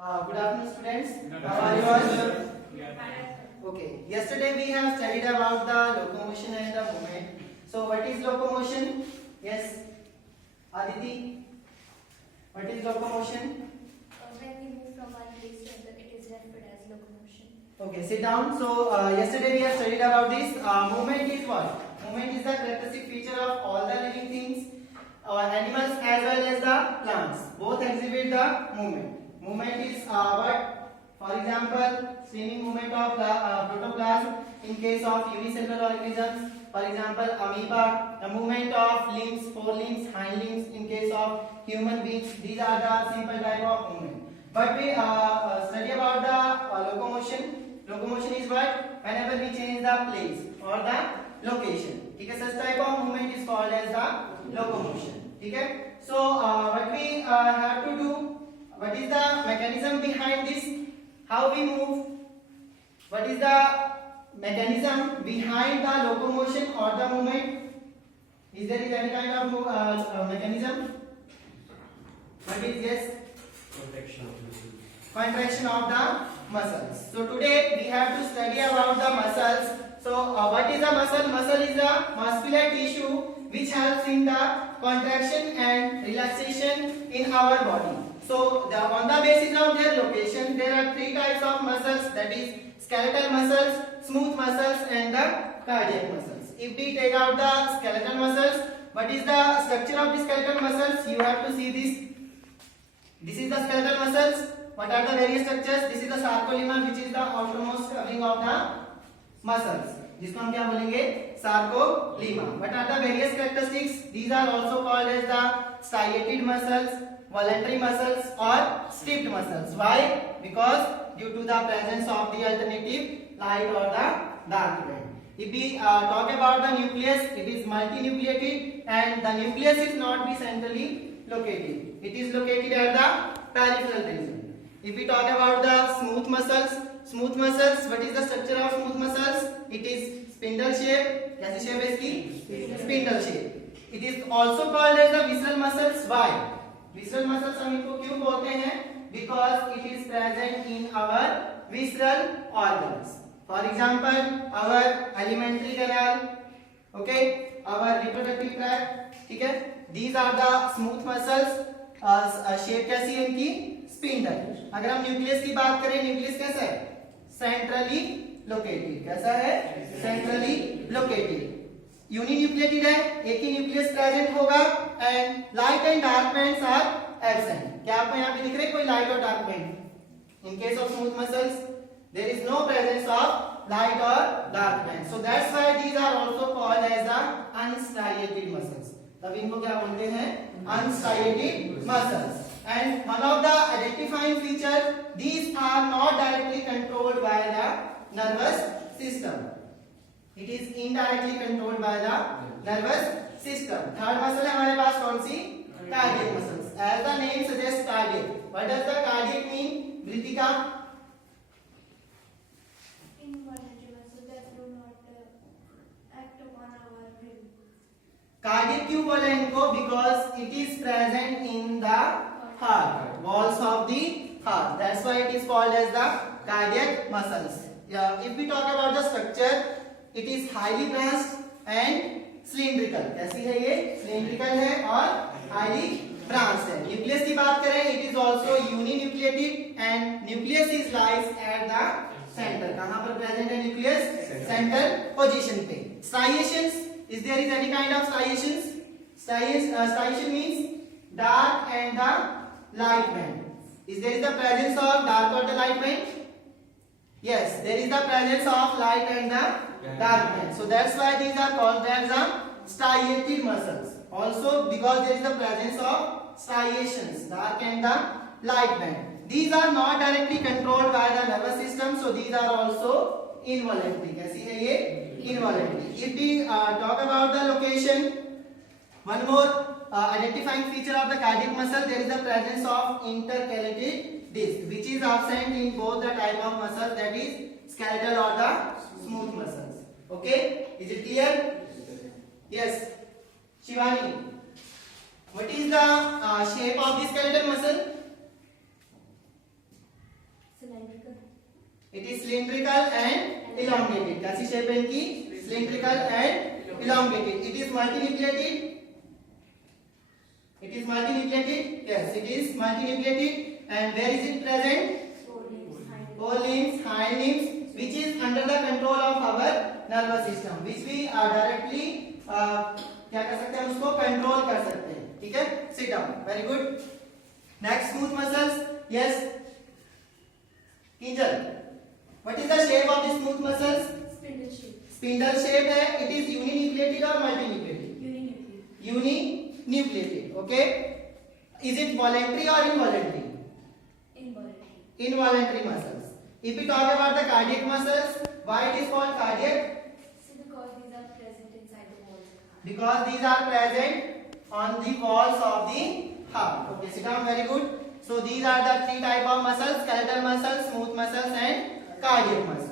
Good afternoon, students. How are you all? Okay. Yesterday we have studied about the locomotion and the movement. So, what is locomotion? Yes, Aditi. What is locomotion? When we move from one place to another, it is referred as locomotion. Okay, sit down. So, yesterday we have studied about this. Movement is what? Movement is the characteristic feature of all the living things, animals as well as the plants. Both exhibit the movement. Movement is what? For example, swimming movement of protoplasm in case of unicellular organisms. For example, amoeba. The movement of limbs, forelimbs, hind limbs in case of human beings. These are the simple type of movement. But we study about the locomotion. Locomotion is what? Whenever we change the place or the location. Okay, such type of movement is called as the locomotion. Okay. So what we have to do? What is the mechanism behind this? How we move? What is the mechanism behind the locomotion or the movement? Is there any kind of mechanism? What is yes? Contraction of the muscles. So today we have to study about the muscles. So what is a muscle? Muscle is a muscular tissue which helps in the contraction and relaxation in our body. So on the basis of their location, there are three types of muscles, that is skeletal muscles, smooth muscles and the cardiac muscles. If we take out the skeletal muscles, what is the structure of the skeletal muscles? You have to see this. This is the skeletal muscles. What are the various structures? This is the sarcolemma, which is the outermost covering of the muscles. जिसको हम क्या बोलेंगे? Sarcolemma. What are the various characteristics? These are also called as the striated muscles, voluntary muscles or stiffed muscles. Why? Because due to the presence of the alternative light or the dark band. If we talk about the nucleus, it is multinucleated and the nucleus is not be centrally located. It is located at the peripheral region. If we talk about the smooth muscles, what is the structure of smooth muscles? It is spindle shape. कैसी shape है इसकी? Spindle shape. It is also called as the visceral muscles. Why? Visceral muscles हम इनको क्यों बोलते हैं? Because it is present in our visceral organs. For example, our alimentary canal, okay, our reproductive tract, ठीक है? These are the smooth muscles. Shape कैसी है इनकी? स्पिंडल. अगर हम न्यूक्लियस की बात करें, न्यूक्लियस कैसा है? Centrally located. कैसा है? Centrally located. यूनिन्यूक्लिएटेड है, एक ही न्यूक्लियस प्रेजेंट होगा and light and dark bands are absent. क्या आपको यहाँ पे दिख रहे हैं कोई लाइट और dark band? In case of smooth muscles there is no presence of light और dark band. So that's why these are also called as the unstriated muscles. तब इनको क्या बोलते हैं? Unstriated muscles. And one of the identifying features, these are not directly controlled by the nervous system. It is indirectly controlled by the nervous system. Third muscle है हमारे पास कौन सी? Cardiac muscles. As the name suggests, cardiac. What does the cardiac mean? Ritika? Involuntary muscles that do not act upon our will. Cardiac क्यों बोला इनको? Because it is present in the heart, walls of the heart. That's why it is called as the cardiac muscles. Yeah, if we talk about the structure, it is highly branched and cylindrical. कैसी है ये? Cylindrical है और highly branched है. Nucleus की बात करें, it is also uninucleated and nucleus is lies at the center. कहाँ पर present है nucleus? Center position पे. Striations, is there is any kind of striations? Striation means dark and the light band. Is there is the presence of dark or the light band? Yes, there is the presence of light and the dark band. So that's why these are called as the striated muscles. Also because there is the presence of striations, dark and the light band. These are not directly controlled by the nervous system, so these are also involuntary. कैसी है ये? Involuntary. If we talk about the location, one more identifying feature of the cardiac muscle, there is the presence of intercalated disc, which is absent in both the type of muscles, that is skeletal or the smooth muscles. Okay, is it clear? Yes. Shivani, what is the shape of the skeletal muscle? It is cylindrical and elongated. कैसी shape है इनकी? Cylindrical and elongated. It is multinucleated. It is multinucleated. Yes, it is multinucleated. And where is it present? Forelimbs, hind limbs, which is under the control of our nervous system, which we are directly क्या कर सकते हैं, उसको control कर सकते हैं. ठीक है, sit down. Very good. Next, smooth muscles. Yes, Kinjal. What is the shape of the smooth muscles? Spindle shape. Spindle shape है. It is uninucleated or multinucleated? Uninucleated. Uninucleated. Okay. Is it voluntary or involuntary? Involuntary. Involuntary muscles. If we talk about the cardiac muscles, why it is called cardiac? So because these are present inside the walls of the heart. Because these are present on the walls of the heart. Okay, sit down. Very good. So these are the three type of muscles: skeletal muscles, smooth muscles, and cardiac muscles.